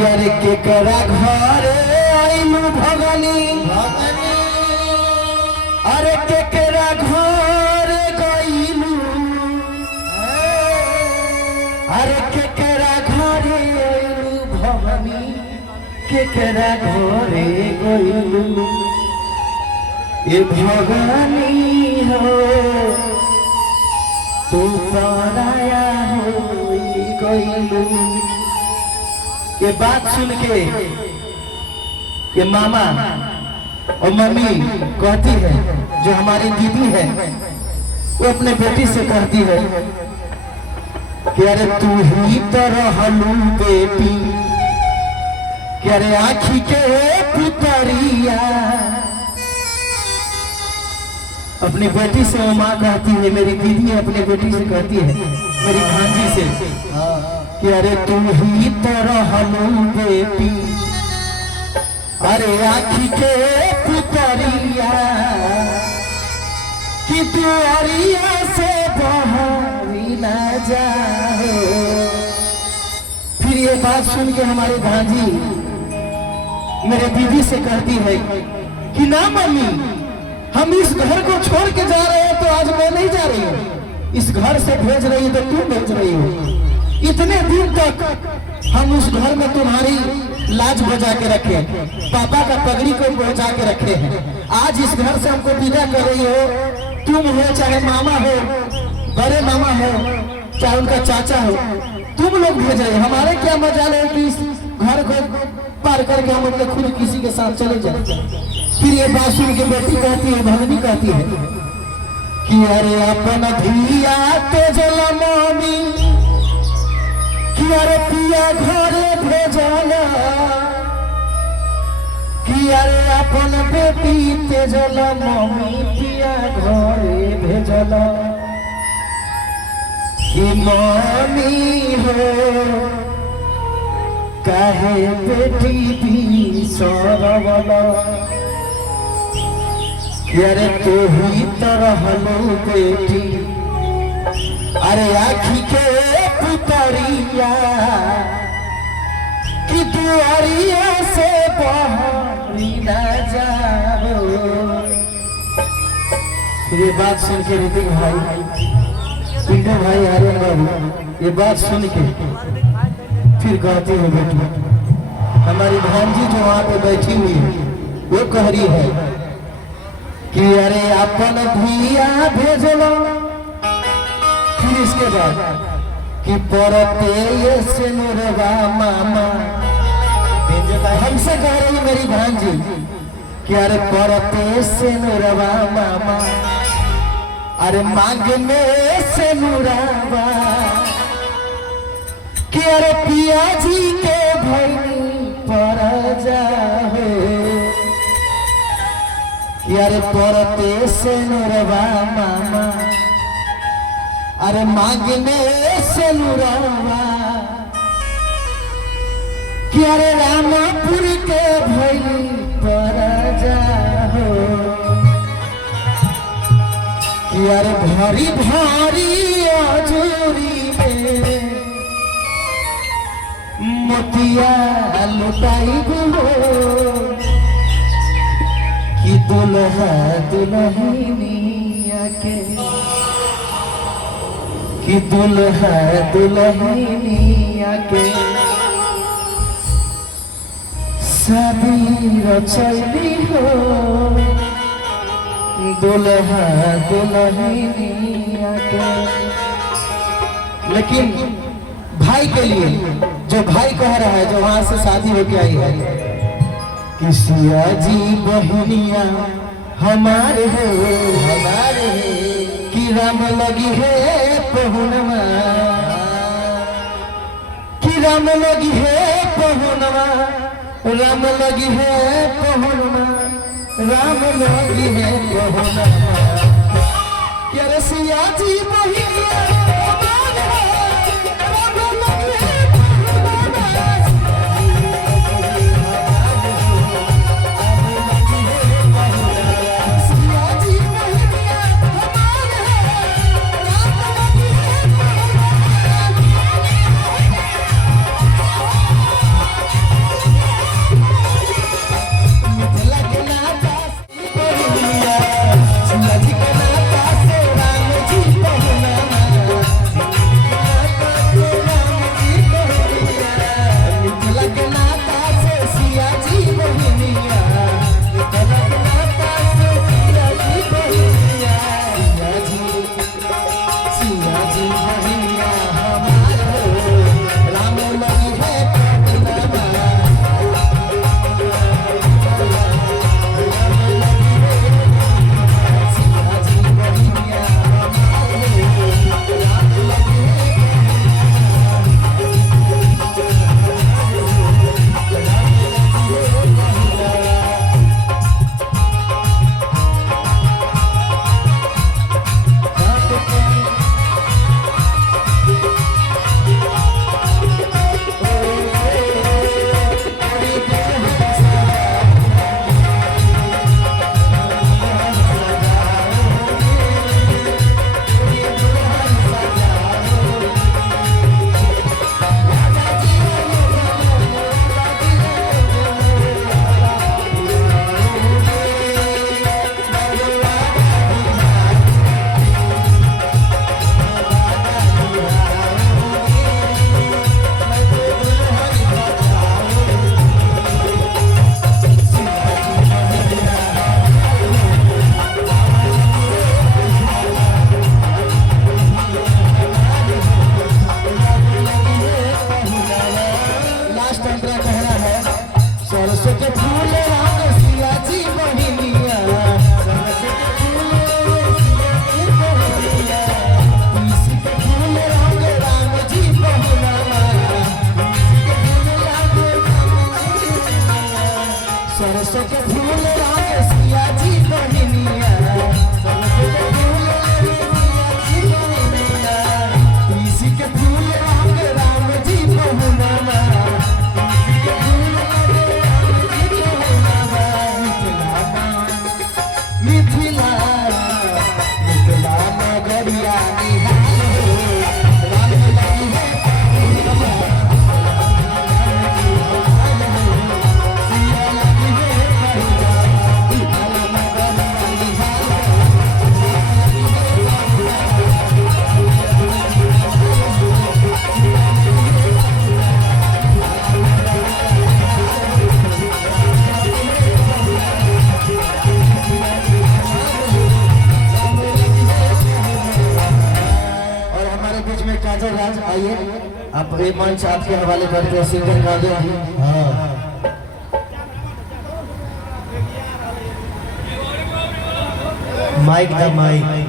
यार केकरा घरे आइलू भगनी अरे केकरा घरे गइलू अरे केकरा घरे आइलू भगनी केकरा घरे गइलू ये भगनी हो तू पराया हो गइलू। ये बात सुन के ये मामा और मम्मी कहती है, जो हमारी दीदी है वो अपने बेटी से कहती है कि अरे तू ही तो रहलू बेटी, कि अरे आँखी के पुतरिया। अपनी बेटी से वो माँ कहती है, मेरी दीदी अपनी बेटी से कहती है, मेरी भांजी से कि अरे तू ही तो रहलू बेटी, अरे आँखी के पुतरिया, कि तू अरिया से बहरी न जाओ। फिर ये बात सुन के हमारी भांजी मेरे दीदी से कहती है कि ना मम्मी, हम इस घर को छोड़ के जा रहे हैं तो आज मैं नहीं जा रही हूँ, इस घर से भेज रही है तो तू भेज रही हो। इतने दिन तक हम उस घर में तुम्हारी लाज बजा के रखे, पापा का पगड़ी को पहुंचा के रखे हैं। आज इस घर से हमको विदा कर रही हो, तुम हो चाहे मामा हो, बड़े मामा हो चाहे उनका चाचा हो, तुम लोग भेज रहे हो। हमारे क्या मजाल है कि इस घर को पार करके हम अपने खुद किसी के साथ चले जाए। फिर ये बात सुन के बेटी कहती है, भगनी कहती है कि अरे अपन धिया तेजल मम्मी, कि अरे पिया घरे भेजला, कि अरे अपन बेटी तेजल मम्मी पिया घरे भेजला, कि मम्मी हो काहे बेटी भी सरवला, कि अरे तू ही तो रहलू बेटी, अरे आँखी के पुतरिया, कि तू अरिया से बहरी न जाओ। ये बात सुन के ऋतिक भाई, पिंटू भाई, आर्यन बाबू ये बात सुन के फिर कहती है बेटी, हमारी भांजी जो वहां पे बैठी हुई है वो कह रही है कि अरे अपन धिया भेजलो। फिर इसके बाद कि परते ये सिनुरवा मामा, हमसे कह रही मेरी भांजी कि अरे परते सिनुरवा मामा, अरे मांग में सिनुरवा, कि अरे पिया जी के भैनी पर जाओ, कि अरे परते सिनुरवा मामा, अरे मांगने से नुरवा, कि अरे रामपुर के भैली पर जाओ, कि अरे भारी भारी आजूरी में मोतिया लुटाई हो, कि दुल्हा दुल्हनिया के, कि दुल्हा दुल्हनिया के शादी रचैली हो, दुल्हा दुल्हनिया के। लेकिन भाई के लिए, जो भाई कह रहा है, जो वहां से शादी होके आई है, कि सिया जी बहनिया हमारे हो, हमारे हो, कि राम लगी है पहुनवा, कि राम लगी है पहुनवा, राम लगी है पहुनवा, राम लगी है पहुनवा, कि अरे सिया जी बहनिया हमारे हो, राम लगी है पहुनवा, सिया जी बहनिया हमारे हो, राम लगी है पहुनवा। सिया जी बहिनिया हमार हो राम लगी है पटना सिया जी बहिनिया हमार हो राम लगी है लास्ट अंतरा कहना है सरसों के फूल रंग सिया जी बहिनिया सरसों के फूल सिया जी बहिनिया तुलसी के फूल रंग राम जी बहिना तुलसी के फूल रंग सरसों के फूल रंग सिया जी बहिनिया सरसों के फूल रंग सिया जी बहिनिया तुलसी के फूल रंग राम जी बहिना काजल राज आइए आप ये मंच आपके हवाले करते हैं singer Kajal ji. Mic the mic